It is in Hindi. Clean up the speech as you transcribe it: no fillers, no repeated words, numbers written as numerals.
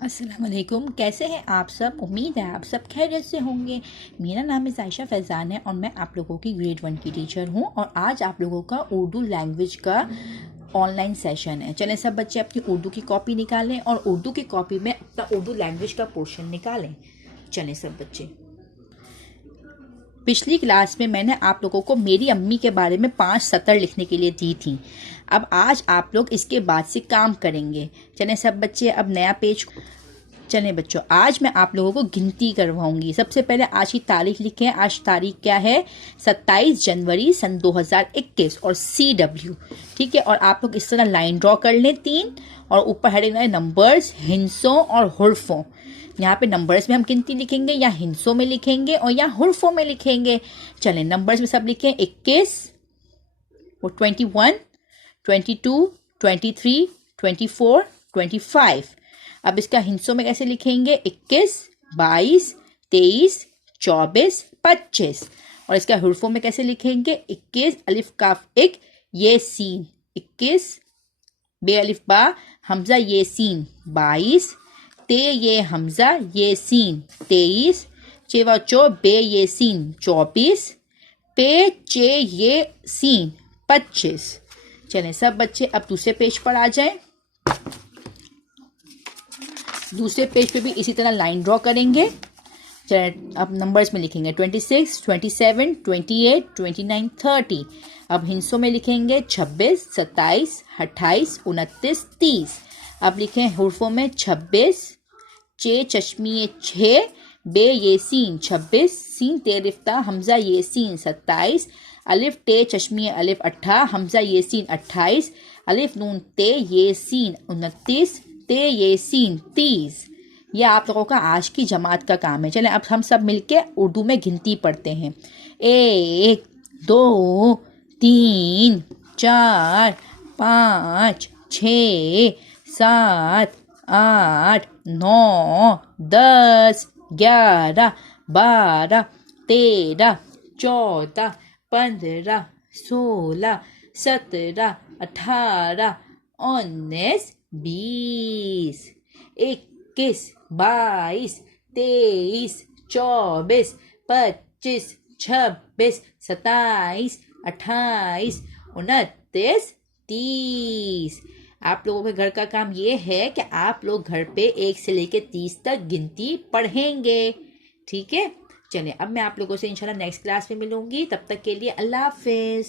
अस्सलाम वालेकुम। कैसे हैं आप सब? उम्मीद है आप सब खैरियत से होंगे। मेरा नाम है आयशा फैज़ान है और मैं आप लोगों की ग्रेड 1 की टीचर हूं और आज आप लोगों का उर्दू लैंग्वेज का ऑनलाइन सेशन है। चलें सब बच्चे अपनी उर्दू की कॉपी निकालें और उर्दू की कॉपी में अपना उर्दू लैंग्वेज का पोर्शन निकालें। चलें सब बच्चे। पिछली क्लास में मैंने आप लोगों को मेरी अम्मी के बारे में 5 सतर लिखने के लिए दी थी। अब आज आप लोग इसके बाद से काम करेंगे। चलें सब बच्चे, अब नया पेज। चलें बच्चों, आज मैं आप लोगों को गिनती करवाऊंगी। सबसे पहले आज की तारीख लिखें। आज तारीख क्या है? 27 जनवरी सन 2021 और CW। ठीक है, और आप लोग इस तरह लाइन ड्रॉ कर लें 3 और ऊपर हेडिंग है नंबर्स, हिंसों और हुर्फों। यहाँ पे नंबर्स में हम गिनती लिखेंगे या हिंसों में लिखेंगे और या हुर्फों में लिखेंगे। चलें नंबर्स में सब लिखें। 21 और 21, 22, 23, 24, 25। अब इसका हिंसों में कैसे लिखेंगे? 21, 22, 23, 24, 25। और इसका हुर्फों में कैसे लिखेंगे? 21 अलिफ काफ इक ये सीन 21, बे अलिफ बा हमजा ये सीन 22, ते ये हमजा ये सीन 23, चेवा चो बे ये सीन 24, पे चे ये सीन 25। चलें सब बच्चे अब दूसरे पेज पर आ जाएं। दूसरे पेज पे भी इसी तरह लाइन ड्रॉ करेंगे। चलें अब नंबर्स में लिखेंगे 26, 27, 28, 29, 30। अब हिंसों में लिखेंगे 26, 27, 28, 29, 30। अब लिखें हुर्फों में 26, चे चश्मी 6, बे ये सीन 26, सीन ते रिफ्ता हमजा ये सीन 27, अलिफ टे चश्मी अलिफ 18, हमजा ये सीन 28, अलिफ नून ते ये सीन 29, ते ये सीन 30। यह आप लोगों का आज की जमात का काम है। चलें अब हम सब मिलके उर्दू में गिनती पढ़ते हैं। 1, 2, 3, 4, 5, 6, 7, 8, 9, 10, 11, 12, 13, 14, 15, 16, 17, 18, 19, 20, 21, 22, 23, 24, 25, 26, 27, 28, 29, 30। आप लोगों के घर का काम ये है कि आप लोग घर पे 1 से लेकर 30 तक गिनती पढ़ेंगे। ठीक है, चलिए अब मैं आप लोगों से इंशाल्लाह नेक्स्ट क्लास में मिलूंगी। तब तक के लिए अल्लाह हाफिज।